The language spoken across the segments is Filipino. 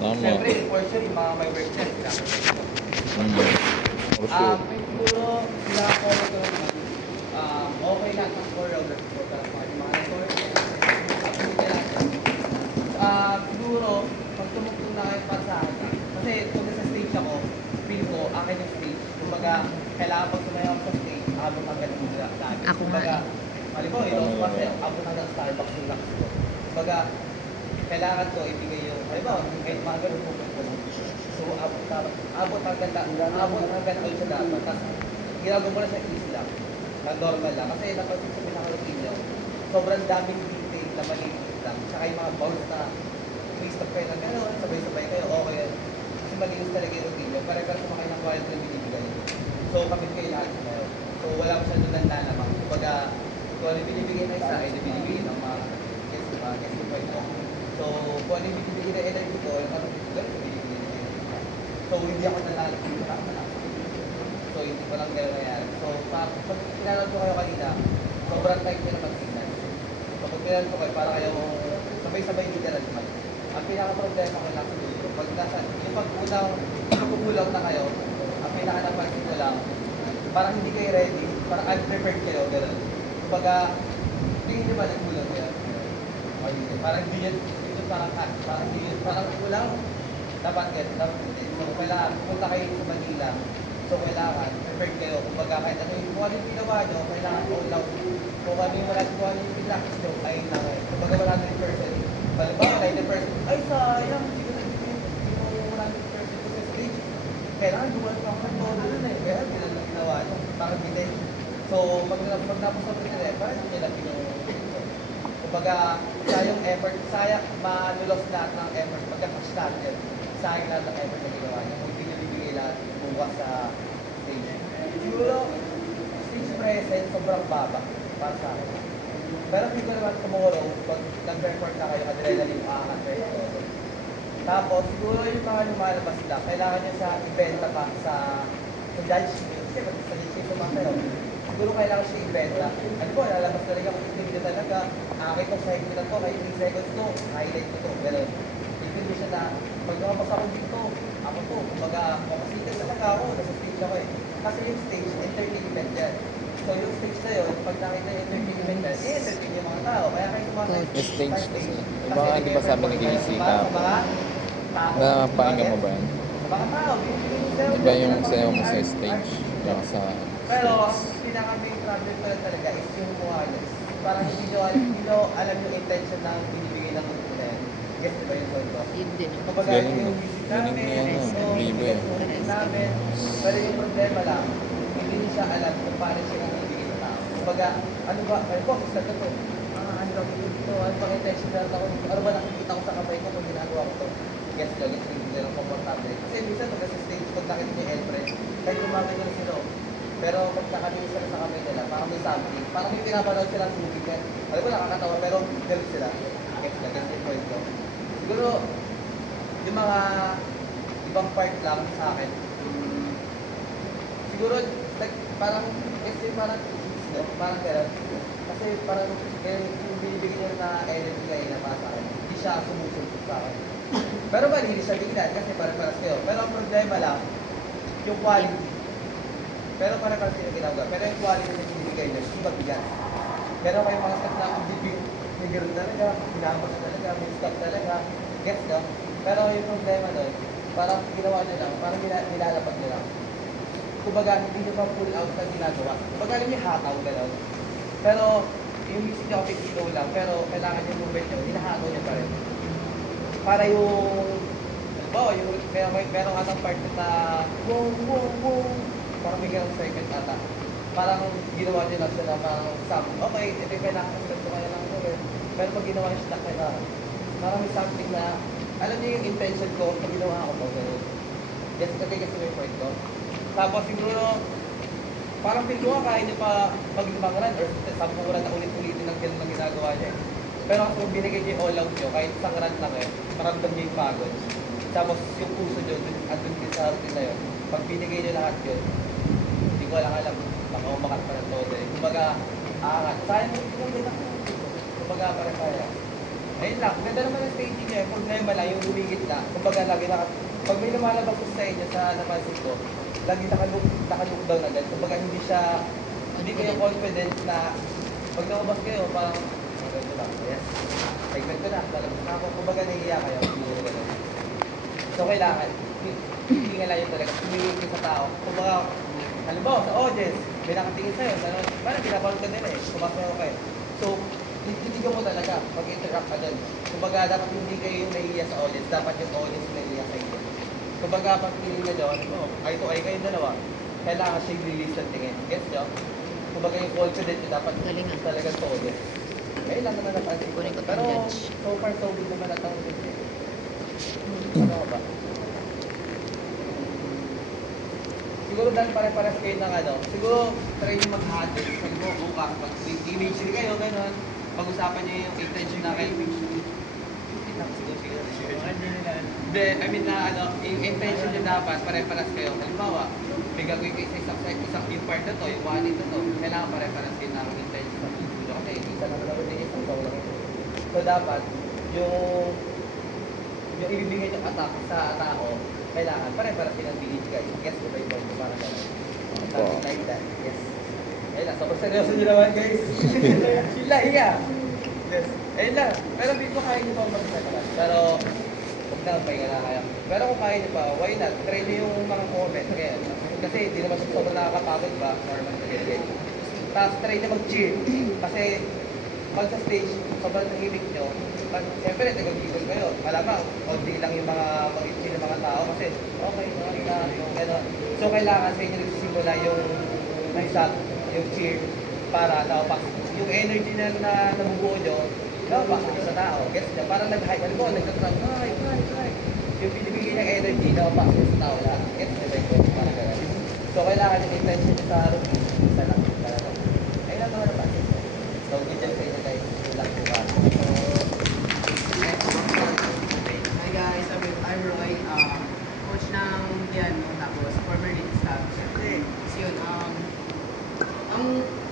Tama. Siyempre, for sure, yung mga may work na sila. For sure. Siguro, sila ako ito naman, okay lang ang choreography ko, pero mga choreography, siguro, pag tumugtong na kayo para sa akin, kasi kung sa stage ako, feel ko, akin yung stage. Kumbaga, kailangan pag sumayaw ako sa stage, abot hanggang mula lagi. Ako nga Kumbaga, eh. halimbawa, ito, kasi abot hanggang Starbucks yung lakas ko. Kumbaga, kailangan ko ibigay yung, halimbawa, kahit mga ganun po ko. So, abot hanggang all siya dapat. Tapos, ginagawa mo na siya easy lang, na normal lang. Kasi napansin sa pinaka-routine nyo, sobrang daming detail na maliliit lang. Tsaka yung mga bounce na free-stop kayo ng gano'n, sabay-sabay kayo, okay yan. Kasi malinis talaga yung routine nyo. Pare-pare sumakay ng quality na binibigay. So, kapit kayo lahat sa kayo. So, wala masyado nanlalamang. Kumbaga, kung ano yung binibigay na isa, ay binibigay ng mga guest yung point ko. So, kung ano yung binibigay na energy ko, yung ano yung ganun yung binibigay na energy ko. So, hindi ako nanlalamang. So, hindi ko lang gano'n nangyari. So, pag kinalala ko kayo kanina, sobrang tight nyo naman signal. So, pag kinalala ko kayo, para kayo sabay-sabay literal naman. Ang pinaka-problema ko lang siguro, pag nasa, yung pag-unang pagkukulang na kayo, ang pinaka-napansin ko lang, parang hindi kayo ready, parang unprepared kayo, gano'n. Kumbaga, tingin nyo ba nagkulang kayo? Parang hindi yun, parang hindi yun, parang kulang, dapat ganun, dapat hindi. So, kailangan, pumunta kayo sa Manila, so kailangan, prepared kayo, kumbaga kahit ano yung, kung ano yung ginawa nyo, kailangan all out. Kung ano yung wala, kung ano yung pinractice nyo, ayun na kayo. Kumbaga 100%. Halimbawa, 90%, ay sayang, hindi ko nagbibigay yung 100% ko sa stage. Kailangan gumawa pa ako ng todo nun eh. Kaya hindi lang ginawa nyo, parang hindi. So, pag napos sa pinag parang hindi lang ginawa. Kumbaga, sayang effort, sayang, manulos lahat ng effort. Pagka-touch natin, sayang lahat ng effort na ginawa niya. Kung hindi niya bibigay lahat bukas sa stage. Siguro, stage present, sobrang baba para sa akin. Pero feel ko naman tomorrow, pag nag-record na kayo, adrenaline makaka-trade ko. Tapos, siguro yung mga lumalabas lang, kailangan niya sa ibenta pa sa judge. Kasi sa judge yung sumasayaw. Siguro kailangan siya ibenta. Ano po, lalabas talaga kung hindi na talaga. Akin to, sa na to, kahit 3 seconds to, highlight ko to, gano'n. Hindi siya na, pag lumabas ako dito, ako to, kumbaga, makasitas talaga ako, nasa stage ako eh. Kasi yung stage, entertainment yan. So yung stage na yun, pag nakita yung entertainment yan, entertain yung mga tao. Kaya kayo sumasay Coach. Stage. stage. Baka hindi ba sabi nag-iisita Sa ako? mga tao. Napahinga mo ba yan? Sa mga tao, binibigay yung sayo. Di ba yung sayaw mo sa stage? Yung sa Pero, ang stage? pinaka-main problem ko lang talaga is yung mukha niya. Parang hindi nyo alam yung intention na binibigay ng grupo na yan. Guess ba yung point ko? Yun din. Kumbaga, Galing, yung no? music Galing namin, niya, no? so, Libo yung yan. music namin. Pero yung problema lang, hindi niya siya alam kung paano siya ibibigay sa tao. Kumbaga, ano ba, ay po, sa to, ano ba dito, ano ba intentional ako dito, ano ba nakikita ko sa kamay ko pag ginagawa ko to. Guess ko, guess ko, hindi lang komportable. Kasi minsan, pag sa stage, pag nakita niyo yung Elfred, kahit lumamay ko na sila, pero pag nakalimutan sila sa kamay nila, parang may something. Parang may pinapanood sila sa movie ka. Alam mo, nakakatawa, pero galit sila. Guess ko, guess yung point ko. Siguro, yung mga ibang part lang sa akin, siguro, like, parang, kasi parang, no? Parang gano'n. Kasi parang, yung binibigyan niya na energy kayo na para sa akin, hindi siya sumusunod sa akin. Pero malinis siya tingnan kasi para-paras kayo. Pero ang problema lang, yung quality. Pero para-paras kayo ginagawa. Pero yung quality na binibigay niya, hindi mabigat. Pero kayo mga step na ang bibig, may gano'n talaga, ginamos talaga, may stop talaga. Gets no? Pero yung problema doon, parang ginawa niya lang, parang nilalapag niya lang. Kumbaga, hindi niyo pa pull out sa ginagawa. Kumbaga, alam niyo, hataw, gano'n. Pero, yung music niya, okay, slow lang, pero kailangan yung movement niyo, hinahataw niya pa rin. Para yung, halimbawa, yung, merong anong part na, wow, wow, wow, parang may ganong second ata. Parang ginawa niya lang siya na parang okay, ito yung kailangan ko kaya lang ko eh. Pero pag ginawa niya siya na kailangan, parang may something na, alam niyo yung intention ko, pag ginawa ko to, gano'n. Yes, kasi yung point ko. Tapos siguro, parang feel ko nga kaya niya pa mag-ibang run or 10 run na ulit-ulitin ng ganun ang ginagawa niya eh. Pero kung binigay niyo yung all out niyo, kahit isang run lang eh, maramdam niyo yung pagod. Tapos yung puso niyo, andun din sa routine na yun. Pag binigay niyo lahat yun, hindi ko alam, baka umakat pa ng todo eh. Kumbaga, aangat. Sayang mo yung ganda ko. Kumbaga, pare-pare. Ayun lang, ganda naman ang staging niya. Yung problema lang, yung lumigit na. Kumbaga, lagi pag may lumalabas ko sa inyo sa napansin ko, lagi naka-look down agad. Kumbaga, hindi kayo confident na pag lumabas kayo, parang, ganito lang. Yes. Segment ko na, lalabas na ako. Kumbaga, nahihiya kayo. Hindi ko ganun. So, kailangan, hindi nga lang yun talaga. Tumingin ka sa tao. Kumbaga, halimbawa, sa audience, may nakatingin sa'yo. Parang pinapanood ka nila eh. Sumasayaw ka eh. So, hindi mo talaga mag-interact ka dyan. Kumbaga, dapat hindi kayo yung nahihiya sa audience. Dapat yung audience yung nahihiya sa inyo. Kumbaga, pag tingin na doon, eye to eye kayong dalawa, kailangan siya yung release ng tingin. Gets nyo? Kumbaga, yung confident nyo dapat Galing ah. talaga sa audience. Ngayon lang naman napansin ko. Kunin ko Pero, tong judge. so far, so good naman ang taong din eh. Ano ka ba? Siguro dahil pare-pares kayo ng ano, siguro try nyo mag-handle. Halimbawa, bukas, mag-image din kayo, gano'n. Pag-usapan nyo yung intention na kayo. Hindi, I mean na ano, yung intention nyo dapat, pare-pares kayo. Halimbawa, may gagawin kayo sa isang yung part na to, yung one ito to, kailangan pare-pares kayo ng intention sa video. Kasi isa naman naman din isang tao lang ito. So dapat, yung ibibigay yung attack sa tao, kailangan pare-pares kayo ng binibigay. Guess ko ba yung point ko para gano'n? Something like that, yes. Ayun lang, sobrang seryoso nyo naman guys. Sila, iya. Yes. Ayun lang. Pero dito kaya nyo pa mag-isa naman. Pero, huwag na, pahinga na kaya. Pero kung kaya nyo pa, why not? Try nyo yung mga comment. Kaya, kasi hindi naman sobrang nakakapagod ba? Normal na ganyan. Tapos try nyo mag-cheer. Kasi, pag sa stage, sobrang tahimik nyo, siyempre, nagagigol kayo. Malamang, konti lang yung mga mag-cheer ng mga tao kasi, okay na, yung gano'n. So, kailangan sa inyo nagsisimula yung result, yung cheer, para napapak yung energy na nabubuo nyo, napapak sa tao. Gets nyo? Parang nag-hike. Alam mo, nagtatrag, hi. Yung binibigay ng energy, napapak sa tao lahat. Gets nyo ba yung parang gano'n? So, kailangan yung intention nyo sa routine. Isa lang. Ayun lang naman napansin ko. So, good job sa inyo guys. Good luck po ba? Hi guys, I'm Roy, coach ng piano, tapos former lead staff. So yun, ang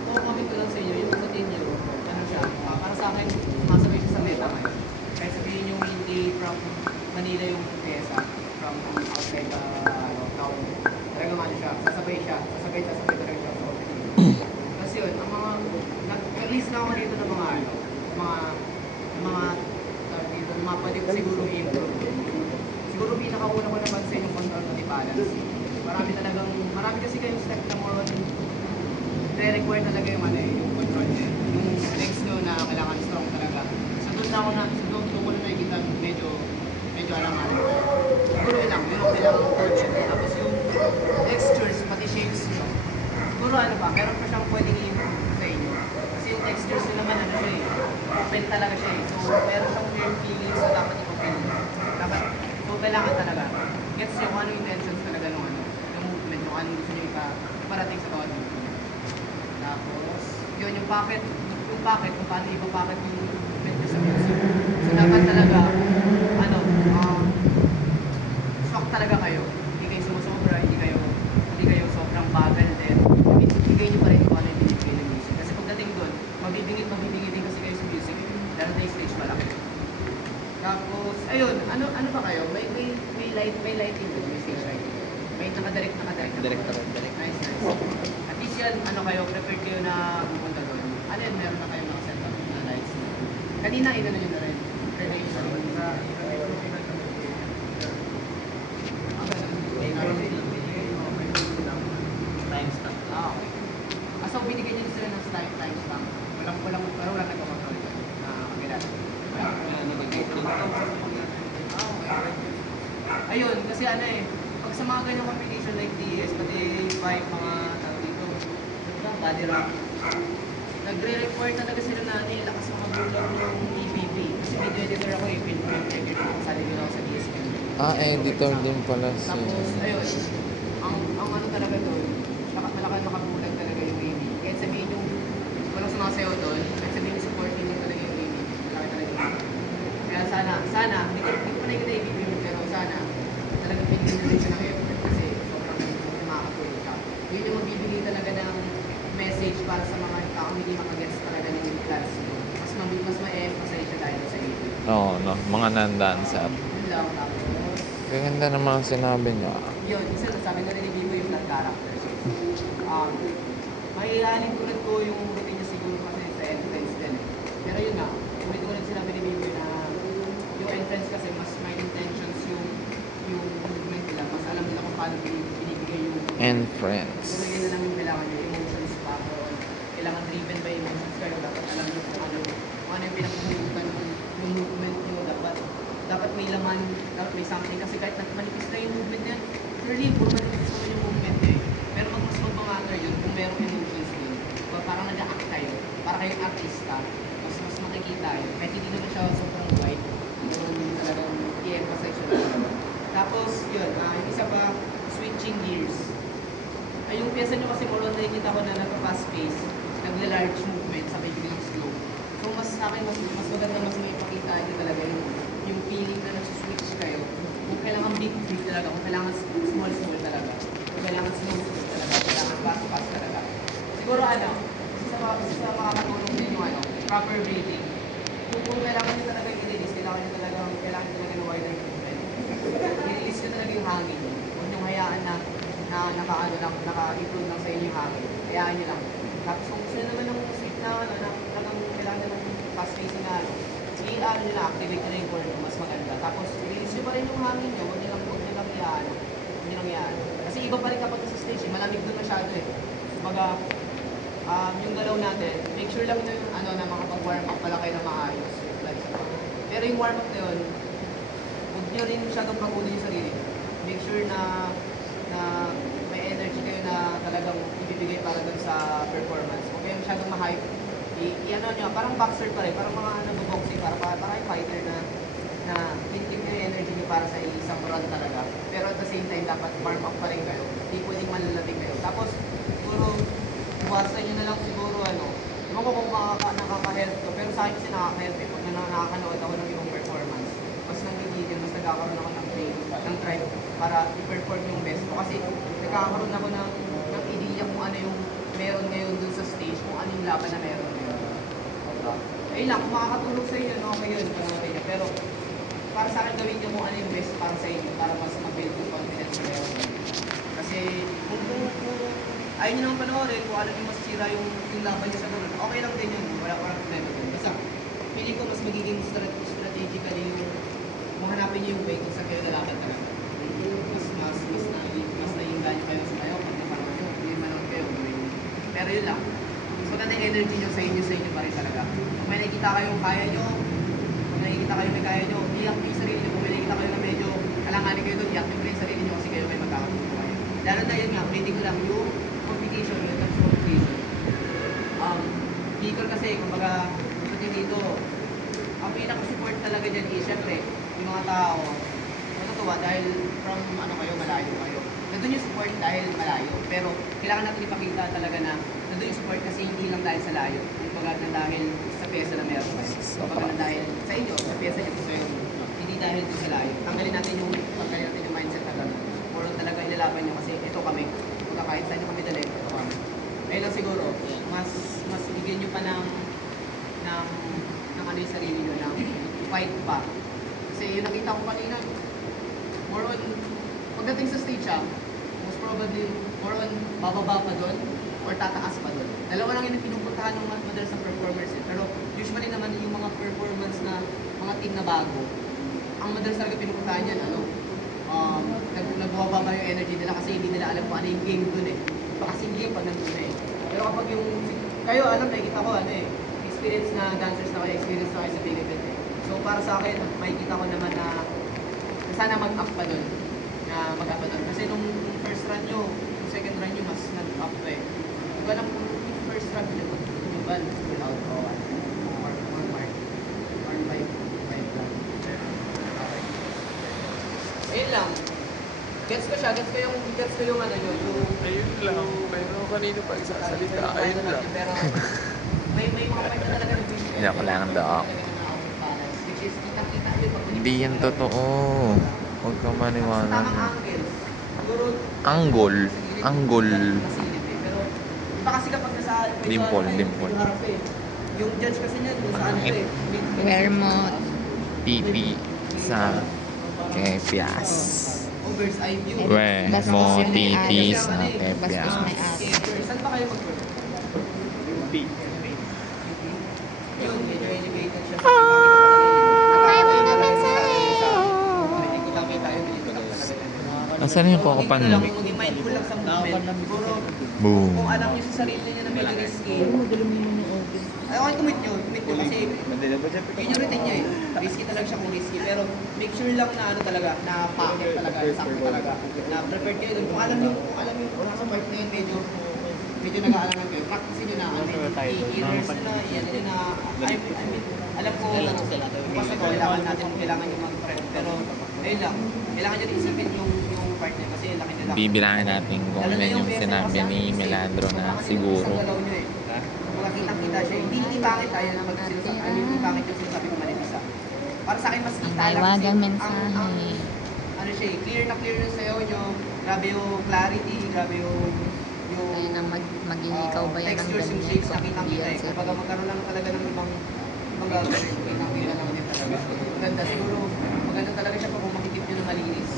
comment ko lang sa inyo, yung routine nyo, ano siya, para sa akin, sumasabay siya sa meta ngayon. Kahit sabihin yung hindi from Manila yung pyesa, from outside town, talagang ano siya, sasabay talaga siya sa routine. Kasi yun, ang mga, nag-list na ako dito ng mga ano, mga pwede ko siguro i-improve. Siguro pinakauna ko napansin yung control body balance. Marami kasi kayong step na more on re-require talaga yung yung control niya. Yung legs no na kailangan strong talaga. So doon ko na nakikita medyo alam-alam. Siguro yun lang, yun ang kailangan coach. Tapos yung textures, pati shapes nyo. Siguro meron pa siyang pwedeng i-improve sa inyo. Kasi yung textures nyo naman siya eh. Open talaga siya eh. So meron siyang firm feelings na dapat i-open. So kailangan talaga. Gets nyo kung ano yung intentions talaga yung movement, yung ano gusto nyo iparating sa bawat movement. Tapos, yun yung pocket, kung paano ipapocket yung movement nyo sa music. So dapat talaga, shock talaga kayo. Hindi kayo sumusobra, hindi kayo sobrang bagal din. Ibigay nyo pa rin kung ano yung binibigay ng music. Kasi pagdating doon, mabibingit din kasi kayo sa music. Lalo na yung stage malaki. Tapos, ayun, ano ba kayo? May lighting doon, may stage lighting. May nakadirect. Direct. Nice. At least yan, kayo, prepared kayo na pumunta doon. Ano yan, meron na kayo mga setup na lights. Kanina, ito na yun na rin. Relation. Timestamp. Okay. So, binigyan niyo sila ng timestamp. Walang nagkakontrol doon. Kagilala. Ayun, kasi pag sa mga ganyang competition like DS, pati vibe, mga tao dito, body rock, nagre-require talaga sila na lakas mga bulog ng EPP. Kasi video editor ako film editor ako, kasali din ako sa DSM. Editor din pala si... Tapos, ayun, ang ano talaga doon, nakabulag talaga yung EPP. Kahit sabihin yung walang sumasayaw doon, kahit sabihin yung supporting yung talaga yung EPP. Malaki talaga yung EPP. Kaya sana, hindi ko pa nakikita yung EPP, pero sana, talagang pinigyan nyo rin siya ng effort kasi sobrang makakatulog siya. Yun yung magbibigay talaga ng message para sa mga taong hindi makagets talaga ng class. Mas ma-emphasize siya dahil sa EPP. Oo, no, mga non-dancer. Yun lang. Tapos, Gaganda naman ang sinabi niya. yun, isa sabi ko rin ni Bibo yung flat characters. Mahihaling tulad ko yung routine niya siguro kasi sa entrance din. Pero yun nga, ulit sinabi ni Bibo na yung entrance kasi mas may intentions yung movement nila. Mas alam nila kung paano binibigay yung And friends. siguro yun na lang yung kailangan nyo, emotions pa. Or kailangan driven by emotions kayo. Dapat alam nyo kung ano yung pinag-umutan yung movement nyo. Dapat may laman, dapat may something. Kasi kahit manipis na yung movement niya, surely, puro manipis naman yung movement eh. Pero mas magpangater yun kung merong emotions yun. Diba, parang nag-act kayo. Para kayong artista. Mas makikita yun. Kahit hindi naman siya sobrang wide. Yun talagang i-emphasize yun lang. Tapos, yun, yung isa pa, switching gears. Ay, yung pyesa nyo kasi more on nakikita ko na nagpa-fast pace, nagla-large movement, sabay biglang slow. So, mas sa akin, mas maganda mas may ipakita nyo talaga yung feeling na nag-switch kayo. Kung kailangan big talaga, kung kailangan small talaga, kung kailangan slow talaga, kung kailangan fast talaga. Siguro isa sa makakatulong din yung proper breathing. Kung kailangan nyo talaga i-release, kailangan nyo talaga ng wider movement. I-release nyo talaga yung hangin. Huwag nyo hayaan na naka-improve lang sa inyo yung hangin. Hayaan nyo lang. Tapos kung gusto nyo naman ng sweet na talagang kailangan ng fast pacing na i-ano nyo na, activate nyo na yung core nyo, mas maganda. Tapos i-release nyo pa rin yung hangin nyo, huwag nyo lang iyaan. Kasi iba pa rin kapag sa stage, malamig doon masyado eh. Kumbaga, yung galaw natin, make sure lang na makapag-warm up pala kayo na maayos. Pero yung warm up na yun, huwag nyo rin masyadong pagunin yung sarili. Make sure na may energy kayo na talagang ibibigay para dun sa performance. Huwag kayo masyadong ma-hype. I-ano nyo, parang boxer pa rin, parang mga nag-boxing, para kayo fighter na keep nyo yung energy nyo para sa isang run talaga. Pero at the same time, dapat warm up pa rin kayo. Hindi pwedeng malalating kayo. Tapos, siguro, iwasan nyo na lang siguro, ewan ko kung nakaka-help to, pero sa akin kasi nakaka-help eh. Pag nakakanood ako ng ibang performance, mas nagigigil, mas nagkakaroon ako ng drive para i-perform yung best ko. Kasi nagkakaroon ako ng idea kung ano yung meron ngayon dun sa stage, kung ano yung laban na meron ngayon. Ayun lang, kung makakatulong sa inyo, okay yun, panoorin nyo. Pero para sa akin gawin nyo kung ano yung best para sa inyo, para mas mag-build yung confidence na meron. Kasi kung ayaw nyo naman panoorin, kung alam nyo masisira yung laban nyo sa ganun, okay lang din yun, wala problema din. Basta, feeling ko mas magiging strategically yung kung hanapin nyo yung way kung saan kayo lalaban talaga. Mas naiinganyo kayo sa kayo pag napanood nyo, hindi manood kayo, gawin nyo. Pero yun lang, mas maganda yung energy nyo sa inyo pa rin talaga. Kung may nakikita kayong kaya nyo, kung nakikita kayo may kaya nyo, iyak nyo yung sarili nyo. Kung may nakikita kayo na medyo kalanganin kayo doon, iyak nyo yung sarili nyo kasi kayo may magkakatulong kayo. Lalo na yun nga, pwede ko lang yung competition, yung terms of competition. Vehicle kasi, kumbaga, gusto dito, ang pinaka-support talaga dyan is, syempre, yung mga tao, natutuwa dahil from malayo kayo. Nandun yung support dahil malayo. Pero kailangan natin ipakita talaga na nandun yung support kasi hindi lang dahil sa layo. Kumbaga na dahil sa pyesa na meron kayo. Kumbaga na dahil sa inyo, sa pyesa niyo gusto yung hindi dahil sa layo. Tanggalin natin yung mindset na gano'n. Or talaga ilalaban nyo kasi ito kami. Kumbaga kahit saan nyo kami dalhin, ito kami. Ayun lang siguro, mas bigyan nyo pa ng yung sarili nyo, ng fight pa. Kasi yung nakita ko kanina, more on, pagdating sa stage most probably, more on, bababa pa doon, or tataas pa doon. Dalawa lang yung pinupuntahan ng madalas ng performers pero usually naman yung mga performance na, mga team na bago, ang madalas talaga pinupuntahan yan, nagbababa yung energy nila kasi hindi nila alam kung ano yung game doon eh. Kasi game pag nandun eh. Pero kapag yung, kayo alam, nakikita ko experience na dancers na kayo, experience na kayo sa big event eh. So para sa akin, makikita ko naman na sana mag-up pa doon. Mag-up pa doon. Kasi nung first run nyo, yung second run nyo, mas nag-up pa eh. Kung alam kung yung first run nyo, yung band, full out o or mark. Or 5 run. Okay. Ayun lang. Gets ko siya, gets ko yung yung Ayun lang. Pero kanino pa isasalita? Ayun lang. Pero may mga part na talaga nag-win. Hindi ako lang daw. Which is, kita-kita yun. Hindi yan totoo. Huwag ka maniwala Tamang na. angle. Siguro, Angle. Pero, iba kasi kapag nasa Dimple. yung harap eh. Yung judge kasi niya, kung saan pa eh. Wermouth. pipi sa Kepias. Bird's eye view. We Bastos mo yung may titi aso. sa Bastos may Kepias. aso. Saan ba kayo mag-work? Yun, medyo elevated siya. Ay, mga mensahe. Hindi ko nakita yun, dito lang talaga yan. Nasaan yung kokopan mo? Maging mindful lang sa movement. Siguro, Boom. kung alam niyo sa sarili niyo na medyo risky, ay okay, commit nyo kasi yun yung routine niya eh. Risky talaga siya kung risky, pero make sure lang na ano talaga, na packet talaga, sakto talaga, na prepared kayo dun. Kung alam niyo sa part na yun, medyo nag-aalangan kayo, practice nyo na, i-rehearse nyo na, i-ano nyo na, I mean, alam ko, basta ko, kailangan nyo mag-prep, pero ayun lang, kailangan nyo rin isipin yung part niya, kasi laki nila. Bibilangin natin kung ilan yung sinabi ni Melandro na siguro. Mga kitang-kita siya. Hindi pangit tayo na mag-sinasabi. I mean, hindi pangit yung sinasabi ko manilisa. Para sa akin, mas kita lang. Mahiwagang Kasi mensahe. ano siya, clear na sayo nyo. Grabe yung clarity, grabe yung Kaya na maging ikaw ba yan ng textures, yung ganyan shapes sa na kitang-kita eh. BL Kapag magkaroon lang talaga ng ibang gagawin, kitang-kita lang din talaga. Maganda. Siguro, maganda talaga siya pag makikip nyo ng malinis.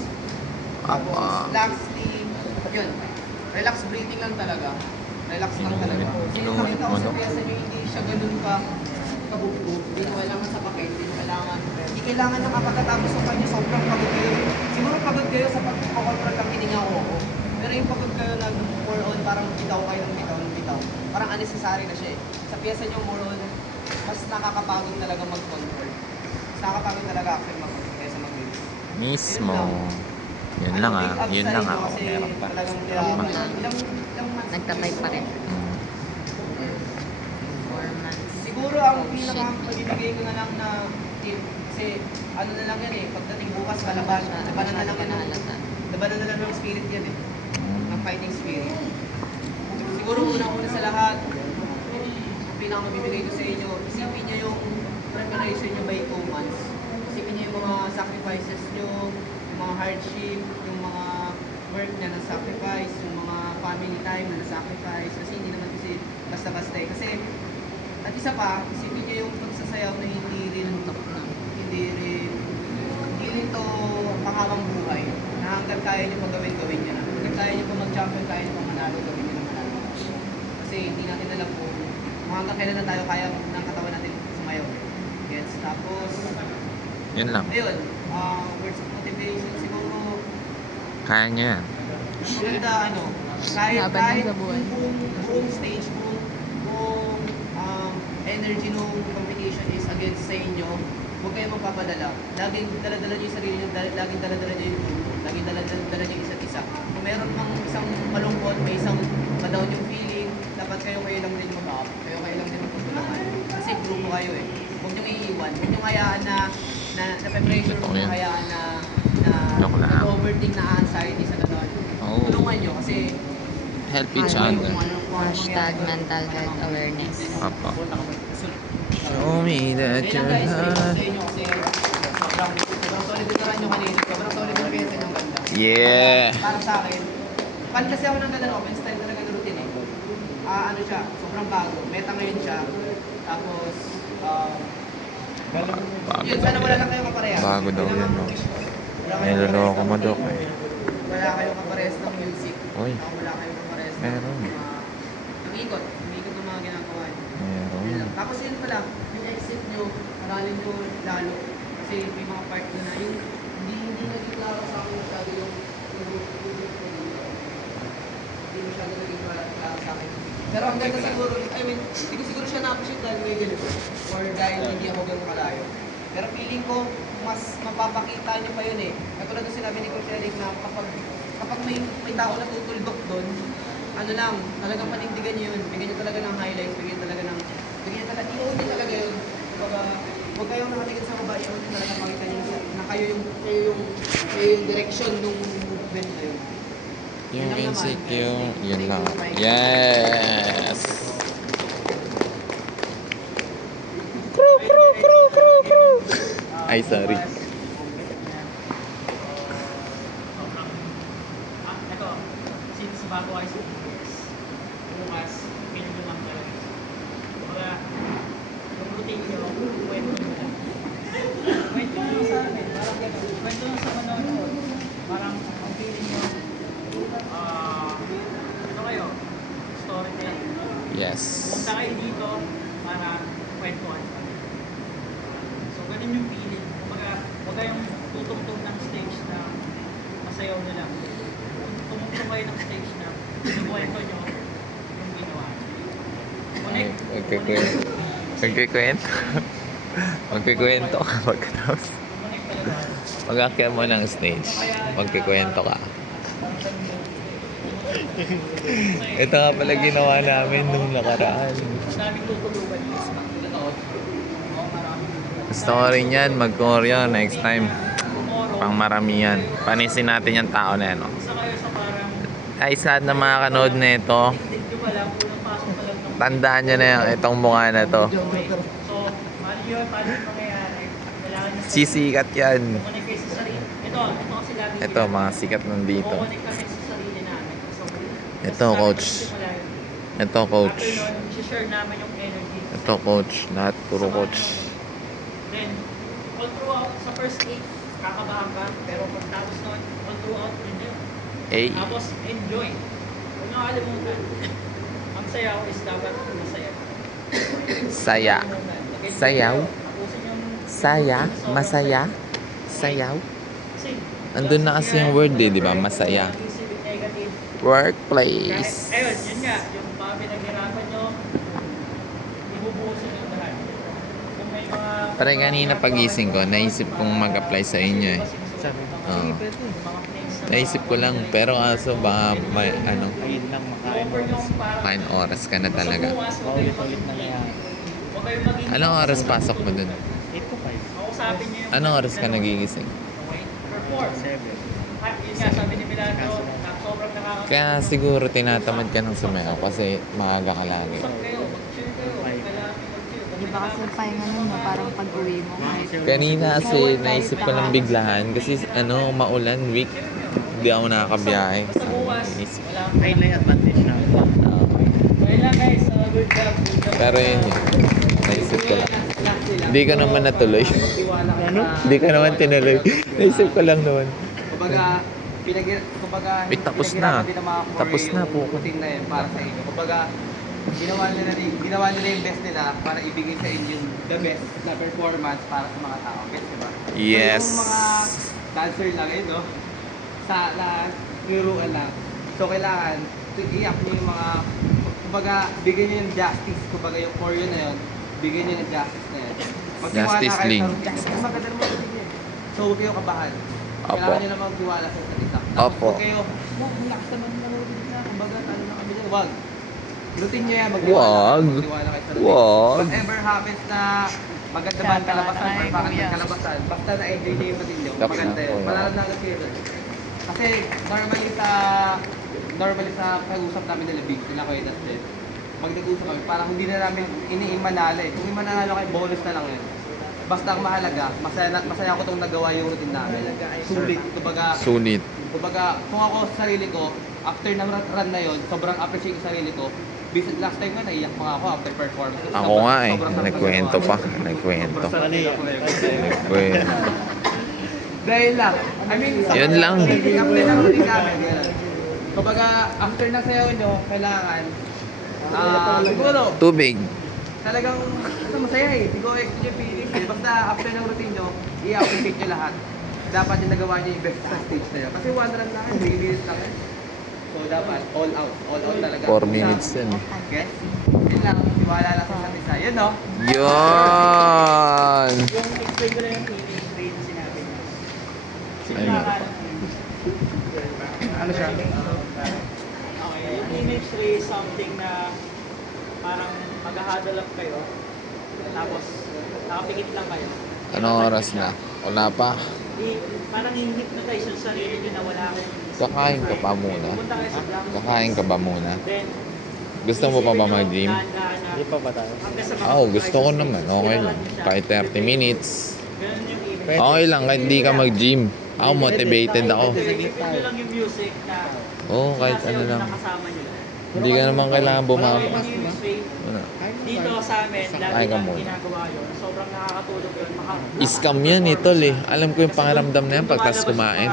Tapos, lastly, yun. Relax breathing lang talaga. Relax lang talaga. Kasi yung nakita ko sa piyesa nyo, hindi siya ganun kabugbo. Hindi nyo kailangan sa pakit, hindi kailangan na kapagkatapos ng kanya sobrang pagod kayo. Siguro pagod kayo sa pagkakontrol lang hininga ko. Pero yung pagod kayo na more on parang bitaw kayo ng bitaw. Parang unnecessary na siya eh. Sa piyesa nyo more on, mas nakakapagod talaga mag-control. Mas nakakapagod talaga actually mag-control kaysa mag-release. Mismo. Yun lang Yun lang ako. Meron pa. Nagtatay pa rin. 4 months. Siguro ang pinaka-pagibigay ko na lang na tip, kasi ano na lang yan eh, pagdating bukas kalaban, labanan na lang ng spirit yan eh, ng fighting spirit. Siguro unang-una sa lahat, ang pinaka-mabibigay ko sa inyo, isipin niyo yung preparation niyo by 2 months. Isipin niyo yung mga sacrifices niyo, yung mga hardship, yung mga work niya na sacrifice, yung mga family time na sacrifice, kasi hindi naman kasi basta-basta eh. Kasi at isa pa, isipin niyo yung pagsasayaw na hindi rin to pangawang buhay. Na hanggang kaya niyo pagawin niyo na. Hanggang kaya niyo pa mag-champion, kaya niyo pa manalo, gawin niyo na manalo. Kasi hindi natin alam kung hanggang kailan na tayo kaya ng katawan natin sumayaw. Yes, tapos Yun lang. ayun, words of motivation siguro. Kaya niya yan. Maganda kahit Laban lang sa buhay. buong stage, buong energy ng competition is against sa inyo, huwag kayong magpapadala. Laging dala-dala niyo yung sarili niyo, laging dala-dala niyo yung grupo, laging dala-dala niyo yung isa't isa. Kung meron mang isang malungkot, may isang ma-down yung feeling, dapat kayo lang din mag-up, kayo lang din magtutulungan. Kasi grupo kayo eh. Huwag niyong iiwan, huwag niyong hayaan na pressure, huwag niyong hayaan na overthink, na anxiety sa gano'n. Oh. Tulungan niyo kasi Help each other. Hashtag mental health awareness. Papa. Show me that Yun you're lang guys, hot. sa inyo kasi sobrang solid din nyo kanina. Sobrang solid din kayo sa inyong ganda. Yeah. Para sa akin, pan kasi ako ng ganda ng open style talaga na routine eh. Ano siya, sobrang bago. Meta ngayon siya. Tapos, yun, sana wala lang kayong kaparehas. Bago daw Wala yan, kang- no? wala kayong Niloloko kaparehas mo, ng Dok, music. eh. Wala kayong kaparehas ng music. Uy. Wala kayong kaparehas ng Meron. ng ikot. Umikot ng mga ginagawa niyo. Yun Meron. lang. Tapos yun pala, yung exit nyo, maralin nyo lalo. Kasi may mga part na yung hindi naging klaro sa akin masyado yung hindi masyado naging klaro sa akin. Pero ang ganda siguro, I mean, hindi ko siguro siya na-appreciate dahil may ganito. Or dahil hindi ako ganun kalayo. Pero feeling ko, mas mapapakita niyo pa yun eh. Katulad ng sinabi ni Coach Eric na kapag may tao na tutuldok doon, ano lang, talagang panindigan niyo yun. Bigyan niyo talaga ng highlights, bigyan niyo talaga, i-own niyo talaga yun. Kumbaga, huwag kayong nakatingin sa baba, i-own niyo talaga, makita niyo na kayo yung direction nung movement na yun. Yung insecure, yun lang. Yes! Ay, sorry. Ito, since bago ay bukas, pinag naman kayo. Kaya, yung routine nyo, kwento nyo lang. Kwento Yes. Pumunta kayo dito para kwentuhan kami. So, ganun yung feeling. Kumbaga, huwag kayong tutungtong ng stage na masayaw na lang. Tumungtong kayo ng stage na inukwento nyo yung ginawa. Connect. Magkikwento. Magkikwento ka pagkatapos. Connect talaga. Mag-akyat mo ng stage. Magkikwento ka. Ito nga pala ginawa namin nung nakaraan. Daming tutulungan. Gusto ko rin yan, mag-choreo next time. Pang maramihan. Panisin natin yung tao na yan. Oh. Isa kayo sa parang Ay, sad na makakanood na ito. tigdig nyo pa lang, unang pasok pa lang ng Tandaan nyo na yung itong mukha na to. So, paano yun? Paano yung mangyayari? Kailangan nyo Sisikat yan. connect kayo sa sarili. Ito kasi lagi Ito, mga sikat nandito. connect kami sa sarili namin. So, Ito, coach. Ito, coach. After nun, share namin yung energy. Ito, coach. Lahat puro coach. Then, all throughout, sa first 8, kakabahan ka. Pero pagtapos nun, all throughout, enjoy. Ay, Tapos, enjoy. Huwag nyo kalimutan. Ang sayaw is dapat masaya. saya. Lagay Sayaw? kayo, tapusin yung- Saya? Masaya? Sayaw? Kasi, Andun na kasi yung word eh, di ba? Masaya. Negative, negative. Workplace. Ayun, yun nga. Yung mga pinaghirapan nyo, ibubuhusin yung lahat. Kung may mga... Pare kanina pagising ko, naisip kong mag-apply sa inyo eh. Oo. Naisip ko lang, pero kaso baka may ano, Ayun lang, makain. kain oras ka na talaga. Ulit na yan. Huwag kayong maging... Anong oras pasok mo dun? 8 to 5. Kausapin nyo yung... Anong oras ka nagigising? Okay? Perform. 7. Yun nga, sabi ni Milano, na sobrang nakaka... Kaya siguro tinatamad ka ng sumayaw kasi maaga ka lagi. Usap kayo, mag-chill kayo. Kailangan nyo mag-chill. Di ba kasi pahinga nun mo, parang pag-uwi mo kahit Kanina kasi naisip ko ng biglahan kasi ano, maulan week. Hindi ako nakakabiyahe. Basta bukas, Naisip. wala Ayun lang yung advantage na. Okay lang guys, good job, good job. Pero yun yun. Naisip ko lang. Hindi ko naman natuloy. Ano? Hindi ko naman tinuloy. Naisip ko lang naman. Kumbaga, kumbaga, Eh, tapos pinaghirapan na. din ng mga Tapos Korea na yung po. routine na yun para sa inyo. Kumbaga, ginawa nila yung best nila para ibigay sa inyo yung the best na performance para sa mga tao. Gets, diba? Yes. So, yung mga dancer lang yun, no? Sa niruan lang. So, kailangan iyak nyo yung mga, kumbaga, bigyan nyo yung justice. Kumbaga, yung choreo na yun, bigyan nyo yung justice na yun. Magtiwala Justice kayo sa League. routine. Kasi maganda naman yung routine eh. So, huwag kayo kabahan. Opo. Kailangan nyo naman magtiwala sa isa't isa. Opo. Huwag kayo, relax naman na routine na. Kumbaga, ano na kami dyan. Huwag. Routine nyo yan, Wag. magtiwala kayo sa routine. Wag. Whatever happens na maganda ba ang kalabasan or bakit ang kalabasan, basta na-enjoy nyo yung routine nyo, Tapos maganda na yun. po. Mananalo kayo doon. Kasi normally sa pag-usap namin nila Big, sila Kuya Dustin, pag nag-usap kami, parang hindi na namin iniimanalo eh. Kung imanalo kayo, bonus na lang yun. Basta ang mahalaga, masaya ko itong nagawa yung routine namin. Sulit, Sulit. kumbaga, kung ako sa sarili ko, after ng run na yun, sobrang appreciate ko sa sarili ko. Last time nga, naiyak pa nga ako after performance. Ako nga eh. Sobrang sarap Nagkwento nagawa. pa. Nagkwento. Sobrang sarap nagawa. Nagkwento. Dahil lang. I mean, Yun lang. After ng routine namin, gano'n. Kumbaga, after ng sayaw nyo, kailangan, siguro, Tubig. talagang basta masaya eh. Hindi ko explain yung feelings eh. Basta after ng routine nyo, i-appreciate nyo lahat. Dapat yung nagawa nyo yung best sa stage na yun. Kasi one run lang, 3 minutes lang eh. So dapat, all out talaga. 4 minutes yun. Yes? Yun lang, tiwala lang sa isa't isa. Yun no? Yun! Yung explain ko lang yung image trait na sinabi niya. Ayun na. Ano siya? Okay, yung image trait is something na parang mag-huddle up kayo, tapos nakapikit lang kayo. Anong oras na? Wala pa. Parang i-hypnotize yung sarili nyo na wala kayong isip. Kakain ka pa muna. Punta kayo sa blank Kakain ka ba muna? Then, Gusto mo pa ba isipin nyo, mag-gym? dahan-dahan na, Hindi pa ba tayo? hanggang sa Oo, gusto ko makapag-exercise, naman. Okay lang. kailangan nyo siya. Kahit 30 minutes. Ganun yung image. Okay lang, kahit di ka mag-gym. Ako motivated ako. Isipin nyo lang yung music na Oo, kahit ano lang. nakasama nyo. Hindi ka naman kailangan bumaba. Yung image trait, Ano? dito sa amin, lagi Ay, ka namin muna. ginagawa yun. Sobrang nakakatulog yun. Scam yan eh, tol eh. Alam ko yung pangaramdam na yan pagtas kumain.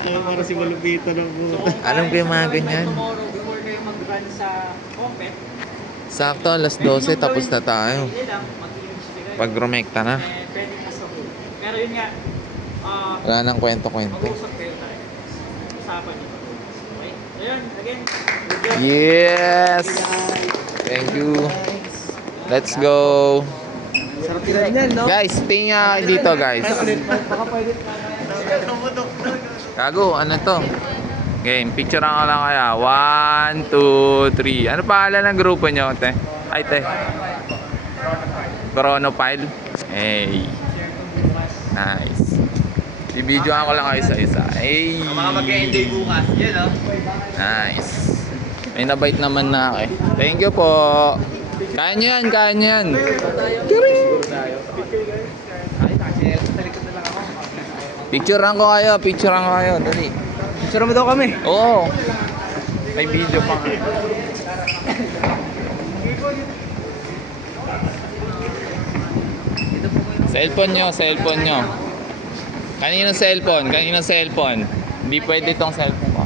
Para si Malupito ng So, Alam ko yung mga ganyan. Tomorrow, before kayo mag-run sa compet, Sakto, alas 12, tapos na tayo. Hindi lang, mag-iimbestiga kayo. Pag rumekta na, Pwede na sa home. Pero yun nga, wala nang kwento-kwento. mag-uusap kayo tayo. Usapan niyo. Okay? So yun, again, good job. Yes! Thank you. Let's go. Sarap tinahin yan, no? Guys, tingin nga kayo dito, guys. Baka pwede. Gago, ano to? Game, picture ka lang kaya. 1, 2, 3. Ano pangalan ng grupo nyo, te? Ay, te. Chronopile. Hey. Nice. I-video ako lang kayo sa isa. Hey. Mga mag-e-enjoy bukas. Yan, no? Nice. May nabait naman na ako eh. Thank you po. Kaya nyo yan, kaya nyo yan. Ay, kasi sa likod na lang ako. Picturean ko kayo. Dali. Picture mo daw kami. Oo. May video pa nga. Cellphone nyo. Kaninong cellphone? Hindi pwede itong cellphone ko.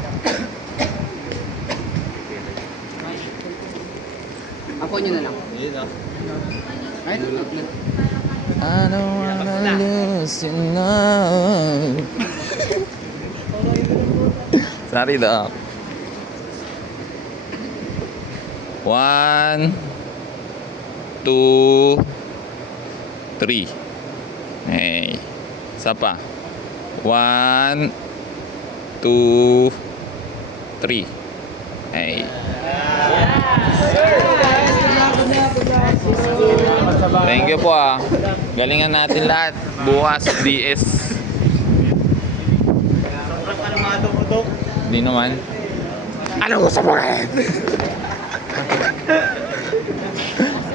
Ako nyo na lang. Yun, no? Ay, I don't wanna lose you now. Sorry, Doc. 1, 2, 3. Hey. Isa pa. 1, 2, 3. Hey. Thank you po ah. Galingan natin lahat. Bukas DS. Sobrang kalamado mo, Dok. Hindi naman. Ano gusto mo ngayon?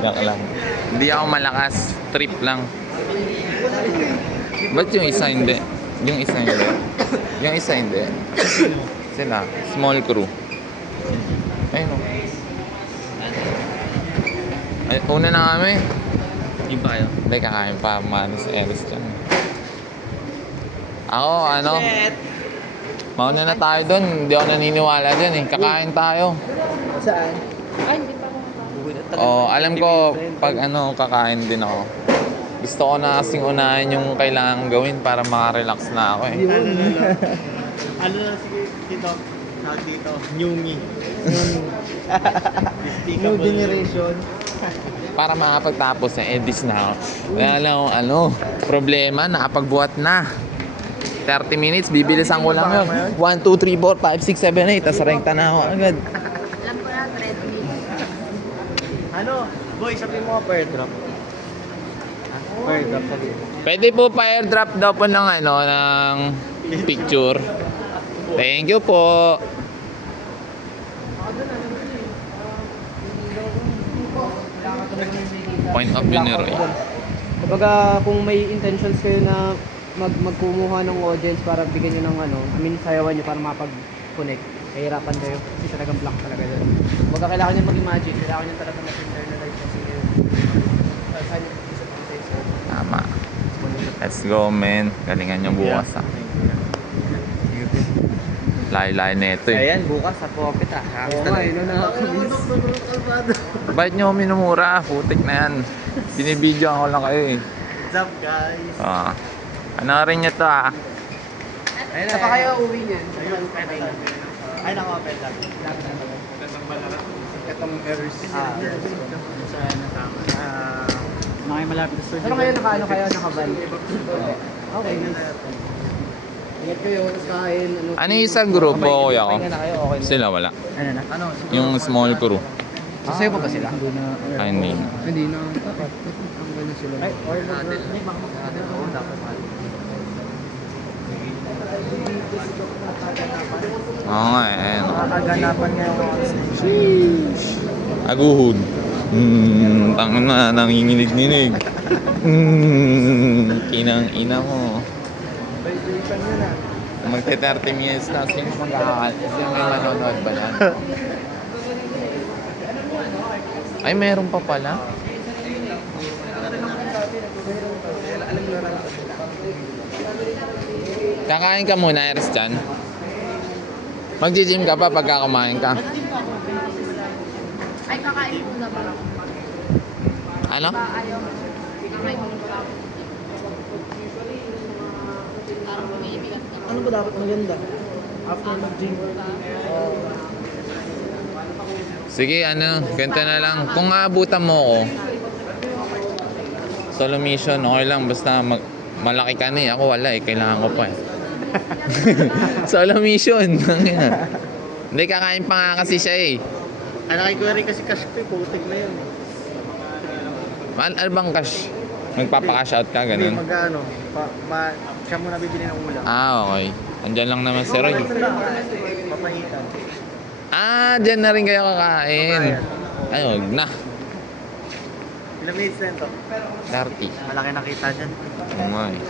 Laka lang. Hindi ako malakas. Trip lang. Ba't yung isa hindi? Yung isa hindi. Sila. Small crew. Ayun o. Ay, una na kami. Yung pa kayo? Hindi, kakain pa. Manis Eris dyan. Ako, ano? Mauna na tayo doon. Hindi ako naniniwala dyan eh. Kakain tayo. Saan? Oh, alam ko pag ano, kakain din ako. Gusto ko na kasing unahin yung kailangan gawin para makarelax na ako eh. Ano na sige dito? Tawag dito? New me. New generation. Para makapagtapos na edis na ako. Wala lang akong ano, problema, nakapagbuhat na. 30 minutes, bibilisan ko lang yun. 1, 2, 3, 4, 5, 6, 7, 8. Tapos rekta na ako agad. Alam ko na, treadmill. Ano? Boy, sabihin mo ka per drop. Per drop sabihin. Pwede po pa airdrop daw po ng ano, ng picture. Thank you po. Point of view ni Roy. Kumbaga, kung may intentions kayo na magkumuha ng audience para bigyan nyo ng ano, sayawan nyo para mapag-connect, kahirapan kayo. Kasi talagang blank talaga yun. Kumbaga, kailangan nyo mag-imagine, kailangan nyo talaga mag-internalize kasi yun. Saan yung isip ng face. Tama. Let's go, men. Galingan nyo bukas ah. Layo-layo na ito eh. Ayan, bukas sa Popit ah. Oo nga, yun ang nakakamiss. Bakit nyo minumura? Putik na yan. Binibidyo ako lang kayo eh. What's up, guys? Ah. Panoorin nyo to ah. Ayun Saan pa kayo uwi niyan? Ay, naka-open lang. Itong errors. Mga malapit sa Pero ngayon naka-ano kayo, naka-van? Okay. Ingat kayo, tapos kain. Ano yung isang grupo, kuya ko? Pahinga na kayo, okay na. Sila wala. Ano na? Ano? Yung small crew. Sasayo pa ba sila? Ay, hindi. Hindi na. Ang ganyan sila. Ay, or natin. Oo, dapat. Oo nga eh. Ayan. Nakakaganapan ngayon. Aguhod. Tangin na, nanginginig-ninig. Inang-ina mo. Magte 30 minutes na. Sino mag-aakal? Sino may manonood ba yan? Ay, meron pa pala. Kakain ka muna, Eris dyan. Mag-gym ka pa pagka kumain ka. Ay, kakain muna ba? Ano? Ba, ayaw mo. Kakain muna ba? Parang bumibigat ka. Ano ba dapat maganda? After mag-gym. Sige, ano, ganito na lang. Kung aabutan mo ako, solo mission, okay lang. Basta malaki ka na eh. Ako wala eh. Kailangan ko pa eh. Solo mission. Hindi, kakain pa nga kasi siya eh. Ano kay Kuya Ray kasi cash ko, putik na yun. Ano bang cash? Magpapa-cash out ka, Hindi, ganun? mag-ano, siya muna bibili ng ulam. Ah, okay. Andyan lang naman si Roy. Papahitan. Ah, dyan na rin kayo kakain. Ay, huwag na. Ilang minutes na yun to? 30. Malaki nakita dyan. Oo nga eh.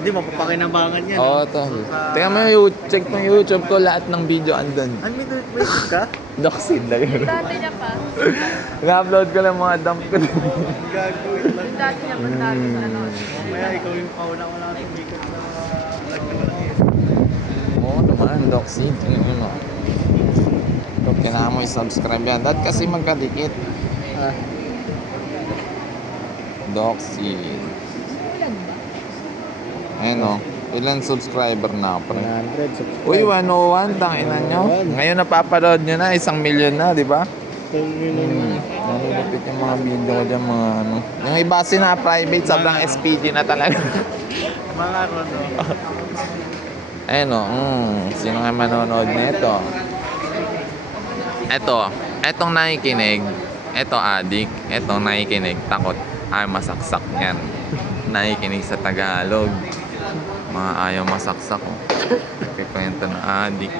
Hindi mo, papakinabangan yan. Oo, to. Tingnan mo yung check ng YouTube ko, lahat ng video andun. Ano may YouTube ka? Doxid na yun. Dati niya pa. Nag-upload ko lang mga dump ko. Gagawin lang. Dati niya pa dati sa ano. Kaya ikaw yung kauna-una na tumikot na vlog na malaki. Oo naman, Doxid. Tingnan mo. Kailangan mo i-subscribe yan. Dahil kasi magkadikit. Doxid. Ayun o. Ilan subscriber na ako? 100 subscribers. Uy, 101. Tanginan nyo. Ngayon napapanood nyo na. 1 million na, di ba? Nalulupit yung mga video ko dyan, mga ano. Yung iba na private, sobrang SPG na talaga. Mga ano. Ayun o. Sino nga manonood nito? Etong nakikinig. Eto adik. Etong nakikinig. Takot. Ay, masaksak yan. Nakikinig sa Tagalog. Mga ayaw masaksak ko. Kikwento na adik.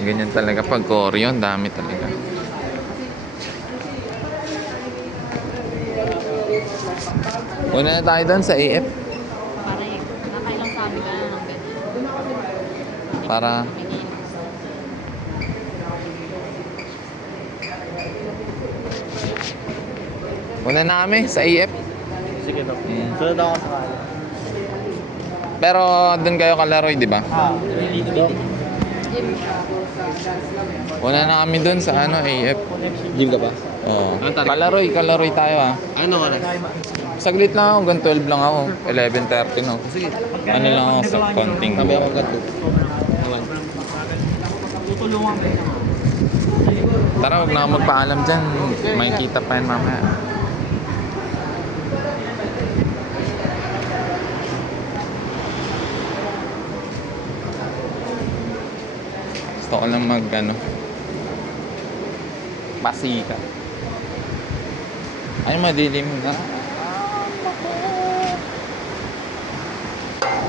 Ganyan talaga pag Korean, dami talaga. Una na tayo doon sa AF. Pare, nakailang sabi ka na ng ganyan. Para una na kami sa AF. Sige daw. Sunod ako sa kanya. Pero doon kayo kalaroy, di ba? Dito. Una na kami doon sa ano, AF. Gym ka ba? Oo. Kalaroy tayo ah. Ano oras? Saglit lang ako, hanggang 12 lang ako. 11:30 no. Sige. Ano lang ako sa konting. Kami ako gato. Tutulungan ka naman. Tara, huwag na ako magpaalam dyan. May kita pa yan mamaya. Gusto ko lang ano, pasika. Ay, madilim na.